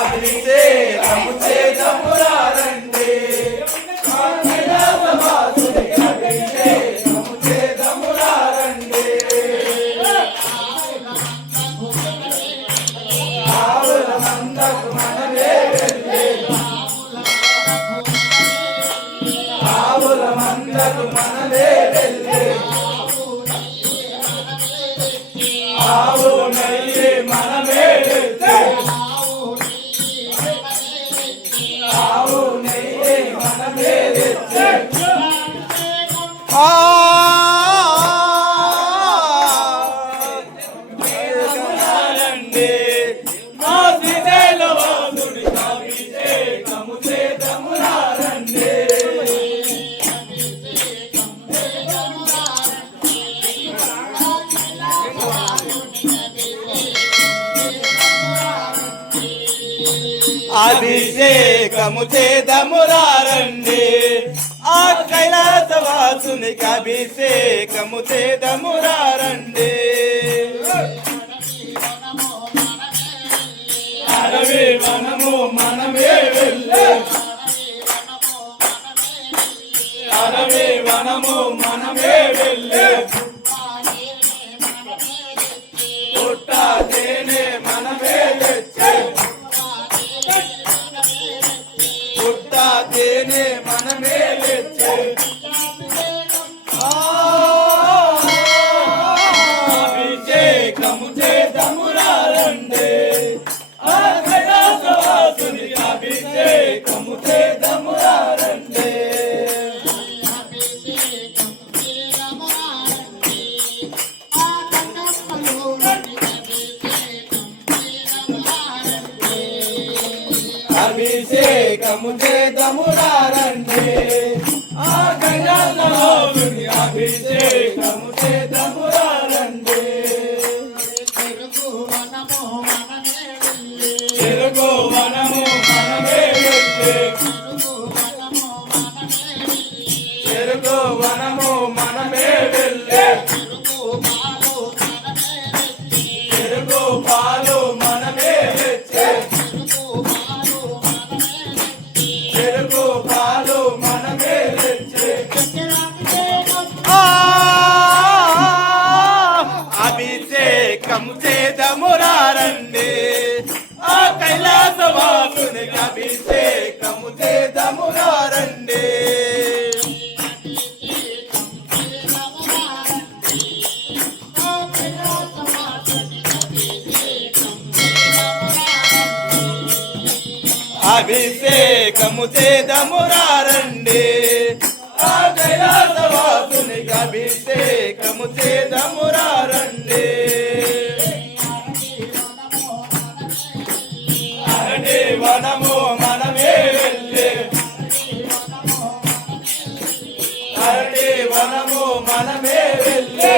అభిషేకము చేదమురారండి కైలాసవాసునికి అభిషేకము చేదమురారండి ఆవుల మందకు మనమే వెళ్ళి ఆవుల మందకు మనమే వెళ్ళి ఆవు నెయ్యి మనమే తెచ్చి ఆవు నెయ్యి మనమే తెచ్చి రండి మా శ్రీశైలవాసుడి అభిషేకము చేదమురారండి అభిషేకము చేదమురారండి ఆ కైలాసవాసునికి అభిషేకము చేదమురారండి అడవి వనము మనమే వెళ్ళి అడవి వనము మనమే వెళ్ళి పుట్ట తేనె మనమే తెచ్చి పుట్ట తేనె మనమే తెచ్చి అభిషేకము చేదమురారండి ఆ కైలాసవాసునికి అభిషేకము చేదమురారండి అభిషేకము చేదమురారండి ఆ కైలాసవాసుని అభిషేకము చేదమురారండి చెరుకు వనము మనమే వెళ్ళి చెరుకు వనము మనమే వెళ్ళి చెరుకు పాలు మనమే తెచ్చి చెరుకు పాలు మనమే తెచ్చి అభిషేకము చేదమురారండి ఆ కైలాసవాసునికి అభిషేకము చేదమురారండి అభిషేకము చేదమురారండి ఆ కైలాసవాసునికి అభిషేకము చేదమురారండి అరటి వనము మనమే వెళ్ళి అరటి వనము మనమే వెళ్ళి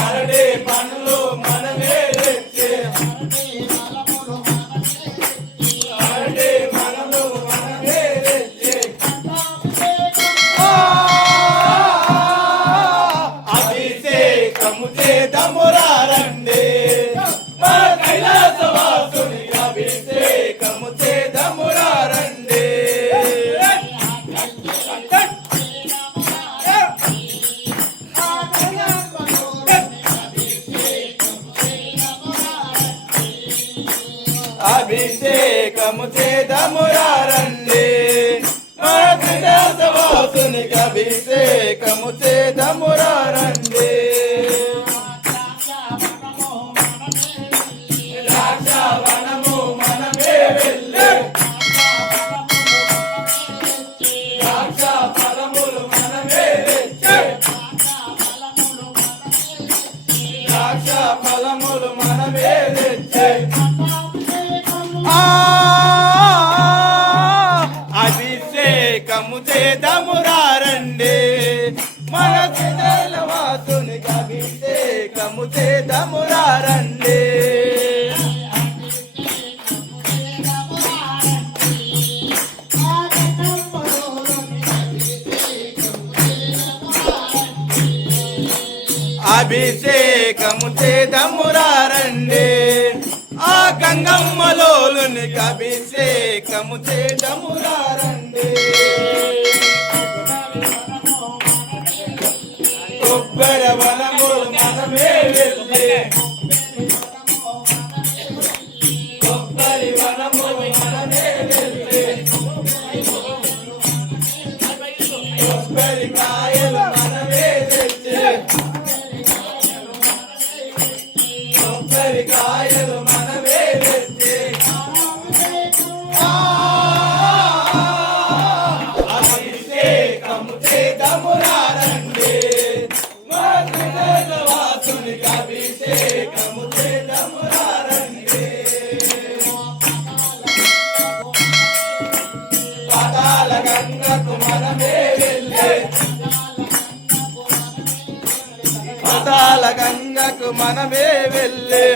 అరటి పండ్లు మనమే తెచ్చి అరటి పండ్లు మనమే తెచ్చి అభిషేకము చేదమురారండి మా కైలాసవాసునికి అభిషేకము చేదమురారండి అభిషేకము చేదమురారండి మా కైలాసవాసునికి అభిషేకము చేదమురారండి ద్రాక్షవనము మనమే వెళ్ళి ద్రాక్ష ఫలములు మనమే తెచ్చి ద్రాక్ష ఫలములు మనమే తెచ్చి అభిషేకము చేదమురారండి మన శ్రీశైలవాసునికి అభిషేకము చేదమురారండి అభిషేకము చేదమురా రండి ఆ గంగమ్మలోలునికి అభిషేకము చేదమురా రండి కొబ్బరి వనములు మనమే వెళ్ళి కొబ్బరి వనములు మనమే వెళ్ళి కొబ్బరి కాయలు మనమే తెచ్చి కొబ్బరి కాయలు మనమే తెచ్చి అభిషేకము చేదమురా రండి వాసునికి అభిషేకము చేదమురా రండి పాతాళ గంగకు మనమే వెళ్ళి పాతాళ గంగకు మనమే వెళ్ళి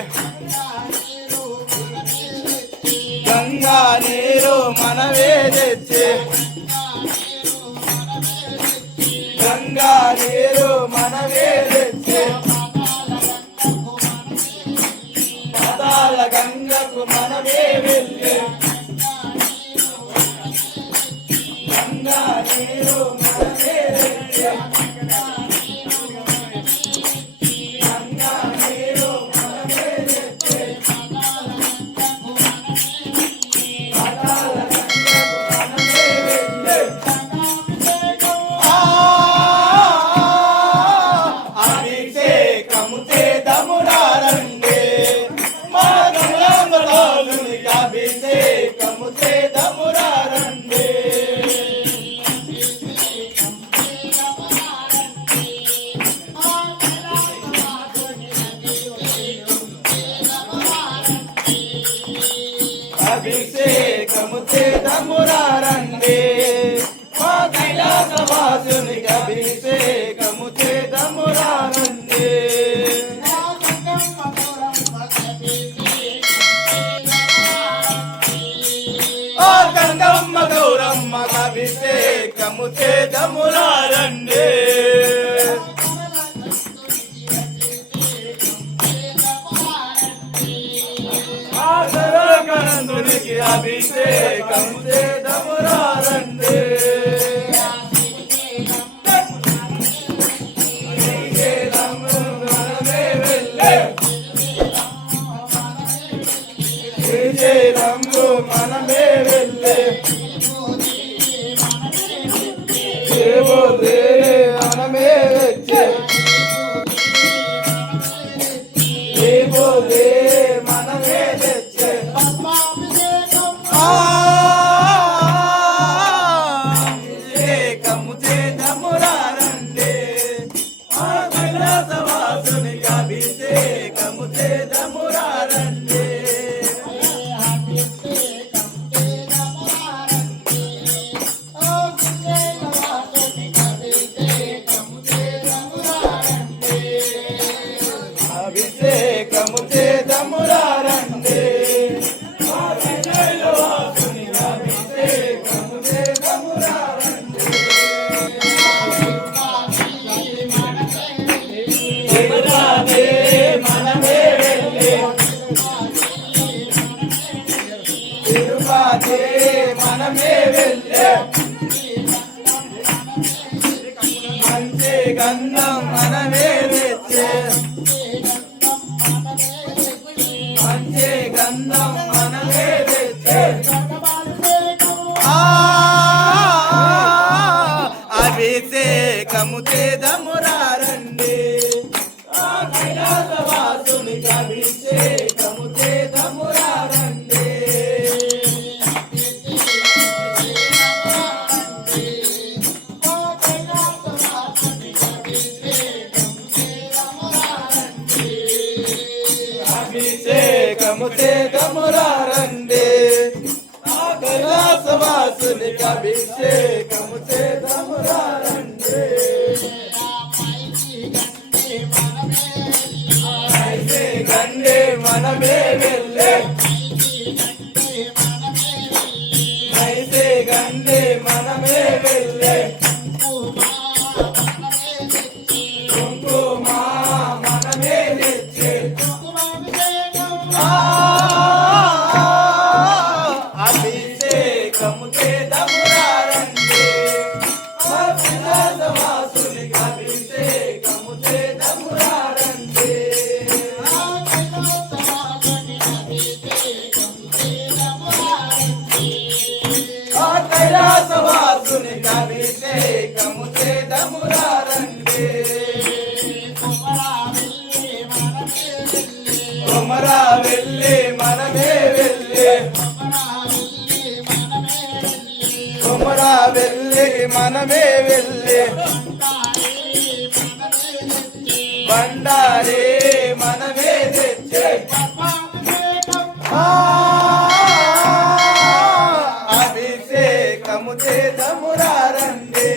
గంగా నీరు మనమే తెచ్చి గంగా నీరు మనమే తెచ్చి పాతాళ గంగకు మనమే వెళ్ళి గంగా నీరు మనమే తెచ్చి గంగా నీరు మనమే తెచ్చి పాతాళ గంగకు మనమే వెళ్ళి అభిషేకము చేదమురా రండి మా గంగమ్మలోలునికి అభిషేకము చేదమురా రండి అభిషేకము చేదమురా రండి మా కైలాసవాసునికి అభిషేకము చేదమురా రండి ఆ గంగమ్మ గౌరమ్మకు అభిషేకము చేదమురా రండి ఆ సర్వగణంతునికి అభిషేకము చేదమురా రండి మనమే వెళ్ళే శ్రీశైలంలో మనమే వెళ్ళే దేవుడే మనమే వచ్చే దేవుడే మనమే తెచ్చే అభిషేకము చేదమురా రండి ఆ కైలాసవాసునికి అభిషేకము చేదమురా రండి అభిషేకము చేదమురా రండి ఆ కైలాసవాసునికి అభిషేకము చేదమురా రండి తిరుపతి మనమే వెళ్ళి తిరుపతి మనమే వెళ్ళి మంచి గంధం మనమే తెచ్చే మంచి గంధం మనమే తెచ్చే అభిషేకము చేదమురా రండి ఆ కైలాసవాసునికి అభిషేకము చేదమురా రండి అభిషేకము చేదమురా రండి ఆ కైలాసవాసునికి అభిషేకము చేదమురా రండి అయితే గండే మనమే వెళ్ళే అయితే గండే మనమే వెళ్ళే కుంకుమ మనమే వెళ్ళే బండారి మనమే తెచ్చే అభిషేకము చేతమురా రండి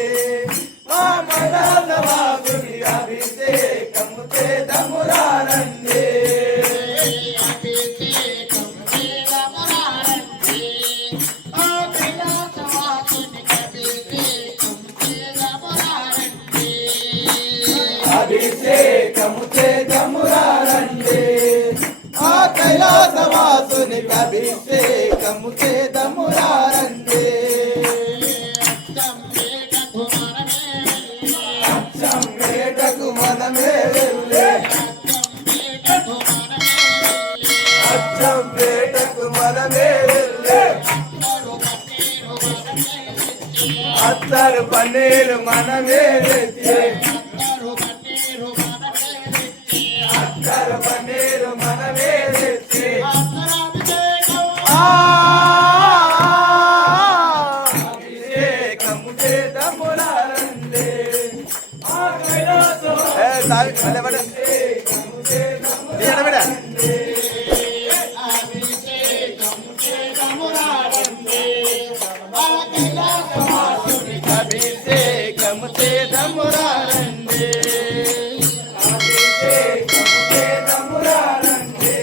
మా మనవాసుని అభిషేకము చేతమురా రండి అభిషేకము చేతమురా రండి ఆ కైలాసవాసుని అభిషేకము చేతమురా రండి అచ్చంపేటకు మనమే వెళ్ళే అచ్చంపేటకు మనమే వెళ్ళే అత్తరు పన్నీరు మనమే తెచ్చే అత్తరు పన్నీరు మనమే తెచ్చే అభిషేకము చేతమురా రండి అభిషేకము చేతమురా రండి అభిషేకము చేతమురా రండి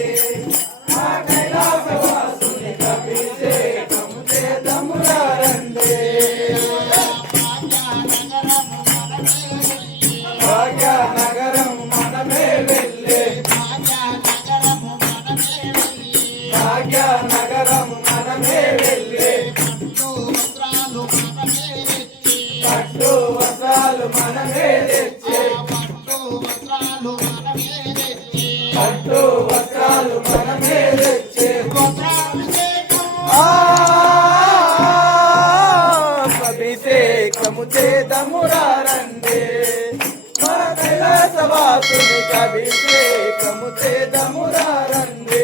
ఆ కైలాసవాసుని అభిషేకము చేతమురా రండి భాగ్యనగరం మనమే వెళ్ళే భాగ్యనగరం మనమే వెళ్ళే పట్టు వస్త్రాలు మనమే తెచ్చే పట్టు వస్త్రాలు మనమే తెచ్చే అభిషేకము చేతమురా రండి మన కైలాసవాసుని అభిషేకము చేతమురా రండి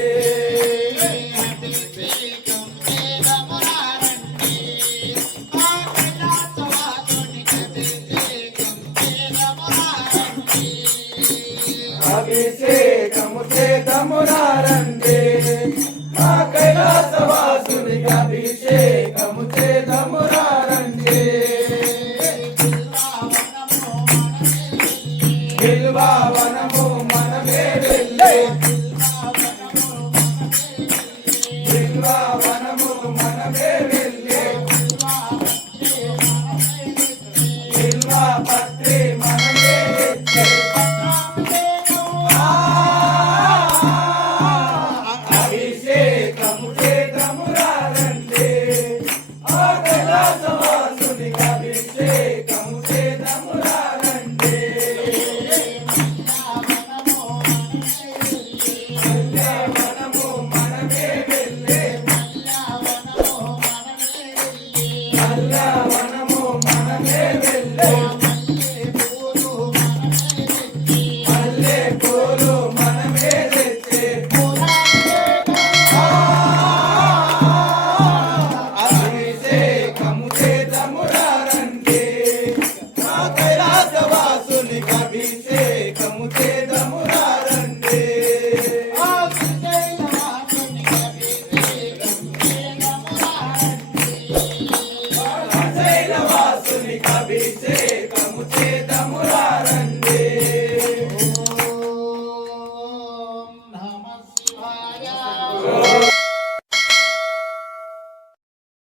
అభిషేకము చేతమురా రండి మా కైలాసవాసుని అభిషేకము చేతమురా రండి బిల్వవనము మనమే వెళ్ళే బిల్వవనము మనమే వెళ్ళే బిల్వపత్రి మనమే తెచ్చే అభిషేకము చేతమురా రండి ఆ కైలాసవాసుని అభిషేకము చేతమురా రండి వనము మనమే వెళ్ళే వనము మనమే వెళ్ళే